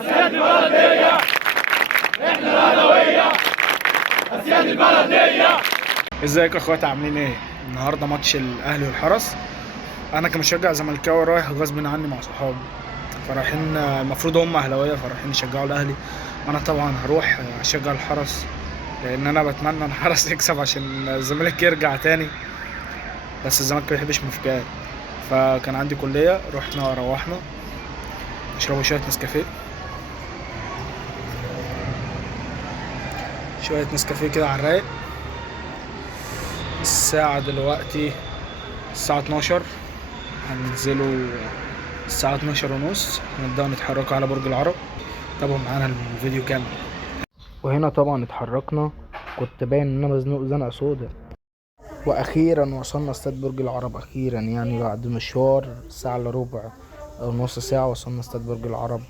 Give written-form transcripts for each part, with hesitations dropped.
أسياد البلدية، إحنا الأهلاوية، أسياد البلدية. ازيك يا اخواتي، عاملين ايه؟ النهارده ماتش الاهلي والحرس. انا كمشجع زملكاوي رايح غصب عني مع صحابي، فرايحين المفروض هم اهلاويه فرايحين يشجعوا الاهلي، وانا طبعا هروح اشجع الحرس لان انا بتمنى ان الحرس يكسب عشان الزمالك يرجع تاني، بس الزمالك ما بيحبش مفاجآت. فكان عندي كليه، روحنا نشربوا شويه نسكافيه، كده على الرايق. الساعه دلوقتي الساعه 12، هننزلوا الساعة 12:30، هنبدأ نتحركوا على برج العرب. تابعوا معانا الفيديو كامل. وهنا طبعا اتحركنا، كنت باين ان انا مزنوق زنقة سودا، واخيرا وصلنا استاد برج العرب. اخيرا يعني بعد مشوار ساعة الا ربع او نص ساعة وصلنا استاد برج العرب.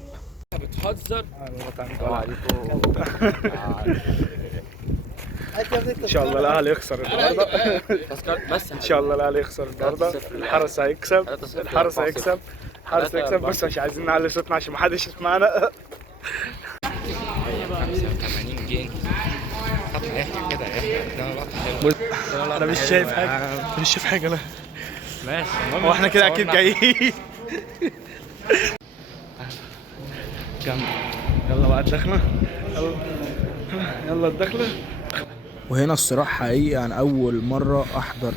بتهزر؟ السلام عليكم. ان شاء الله الاهلي يخسر النهارده. بس ان شاء الله الاهلي يخسر النهارده. الحرس هيكسب، الحرس هيكسب، بس مش عايزين نعلي صوتنا عشان محدش يسمعنا. 85 جنيه. طب احنا كده احنا انا مش شايف حاجه لا. ماشي. هو احنا كده اكيد جايين. جنب. يلا بقى الدخله، يلا الدخله. وهنا الصراحه حقيقي انا اول مره احضر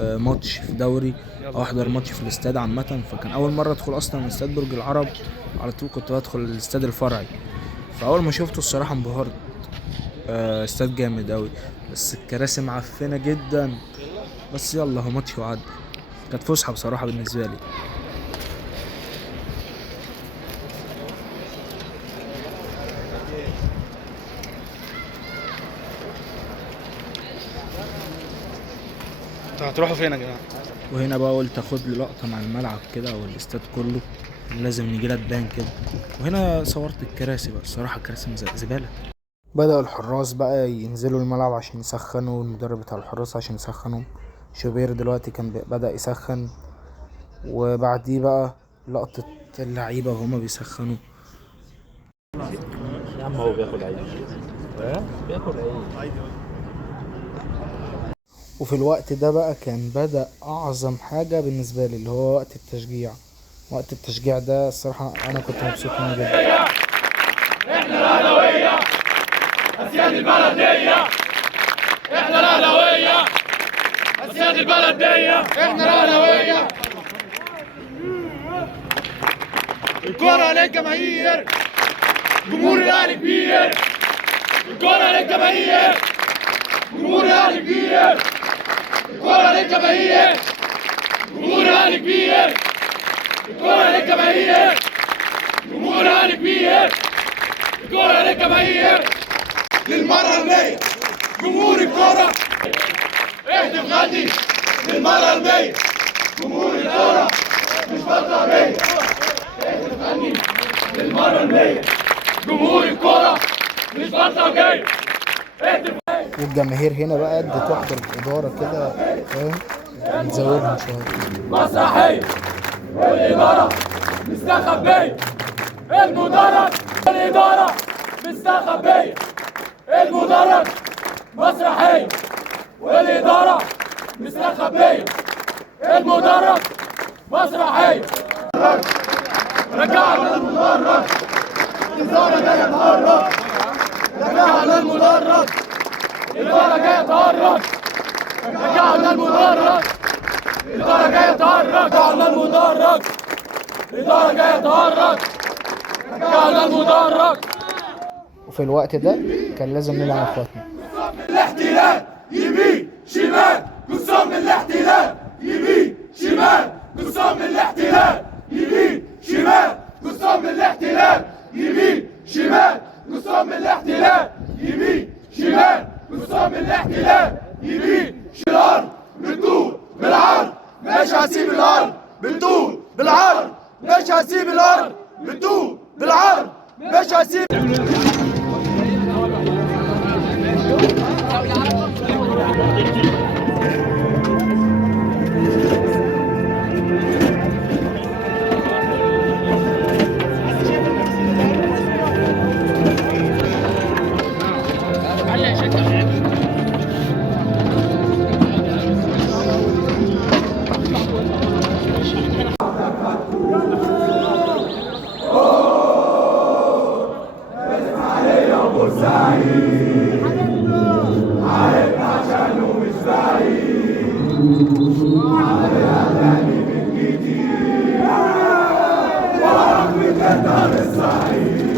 ماتش في دوري او احضر ماتش في الاستاد عامه، فكان اول مره ادخل اصلا استاد برج العرب. على طول كنت بدخل الاستاد الفرعي، فاول ما شفته الصراحه انبهرت. استاد جامد قوي، بس الكراسي معفنه جدا، بس يلا هو ماتش وعدى. كانت فسحه بصراحه بالنسبه لي. انتوا هتروحوا فين يا جماعه؟ وهنا بقى قلت اخد لي لقطه مع الملعب كده او الاستاد كله، لازم نيجي لها تبان كده. وهنا صورت الكراسي بقى، الصراحه الكراسي زباله. بدأ الحراس بقى ينزلوا الملعب عشان يسخنوا، المدرب بتاع الحراس عشان يسخنوا. شوبير دلوقتي كان بدأ يسخن، وبعديه بقى لقطة اللعيبة وهما بيسخنوا. يا عم هو بياكل عيش، بياكل عيش. وفي الوقت ده بقى كان بدأ أعظم حاجة بالنسبة لي، اللي هو وقت التشجيع. وقت التشجيع ده الصراحة أنا كنت مبسوط منه جدا. احنا الأهلاوية، أسياد البلدية، احنا الأهلاوية، أسياد البلدية، احنا الأهلاوية. الكرة للجماهير، جمهور الأهلي كبير. الكرة للجماهير، جمهور الأهلي كبير. الكرة للجماهير، جمهور الأهلي كبير. الكرة للجماهير، جمهور الأهلي كبير. الكرة للجماهير للمرة المية، جمهور الكرة اهتف غني للمرة المية، جمهور الكرة مش بطلة بيا. اهتف غني للمرة المية، جمهور الكرة مش بطلة جاية. اهتف. والجماهير هنا بقى ادت واحدة الإدارة كده، فاهم؟ نزودهم شوية. مسرحية والإدارة مستخبية، المدرج والإدارة مستخبية، المدرج مسرحية والإدارة مستخبية، المدرج مسرحية. رجعنا المدرج، الإدارة جاية تهرج. رجعنا المدرج، الإدارة جاية تهرج. رجعنا المدرج، الإدارة جاية تهرج. رجعنا المدرج، الإدارة جاية تهرج. رجعنا المدرج. وفي الوقت ده كان لازم ندعم اخواتنا. الاحتلال يمين شمال، قسام الاحتلال يمين شمال، قسام الاحتلال يمين شمال، قسام الاحتلال يمين شمال، قسام الاحتلال يمين شمال، قسام الاحتلال يمين. الارض بالطول بالعرض، مش هسيب الارض بالطول بالعرض، مش هسيب الارض بالطول بالعرض، مش هسيب. بورسعيد حاربنا عشانه مش بعيد عملها تاني من جديد وراك بتقدر الصعيد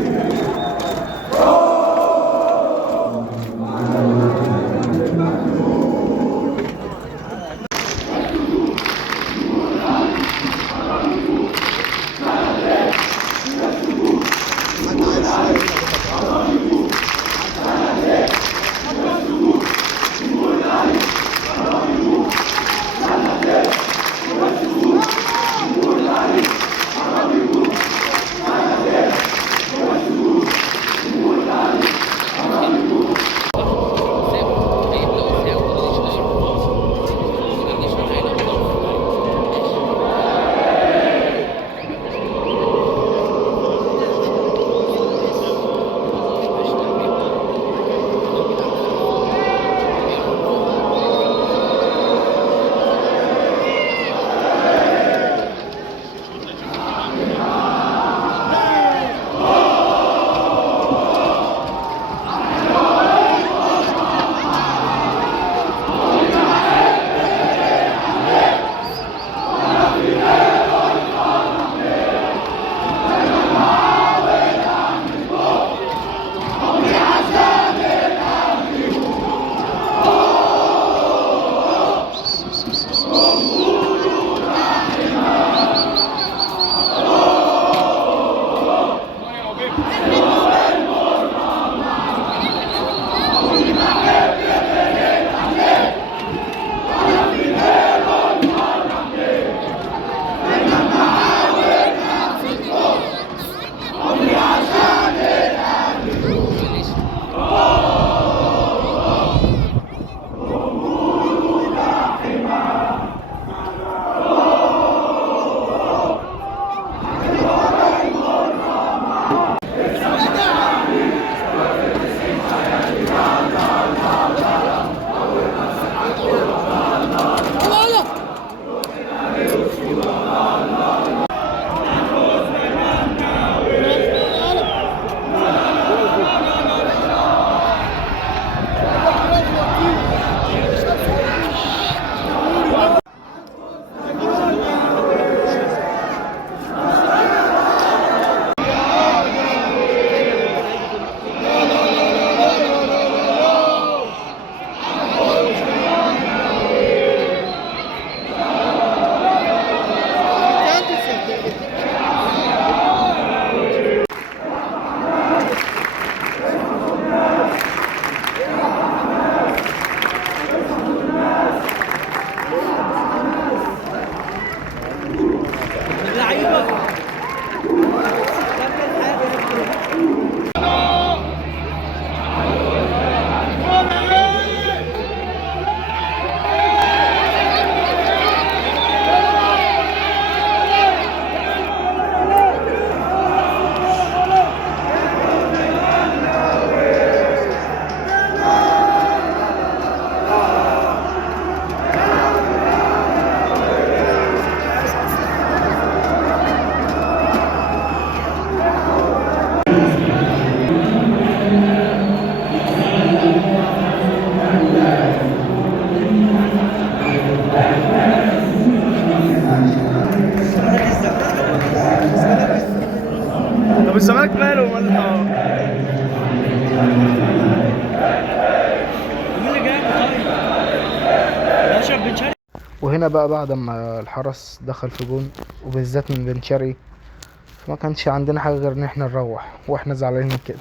طب الزمالك ماله ومال وهنا بقى بعد ما الحرس دخل في جون وبالذات من بن شرقي، فما كانش عندنا حاجه غير ان احنا نروح واحنا زعلانين كده.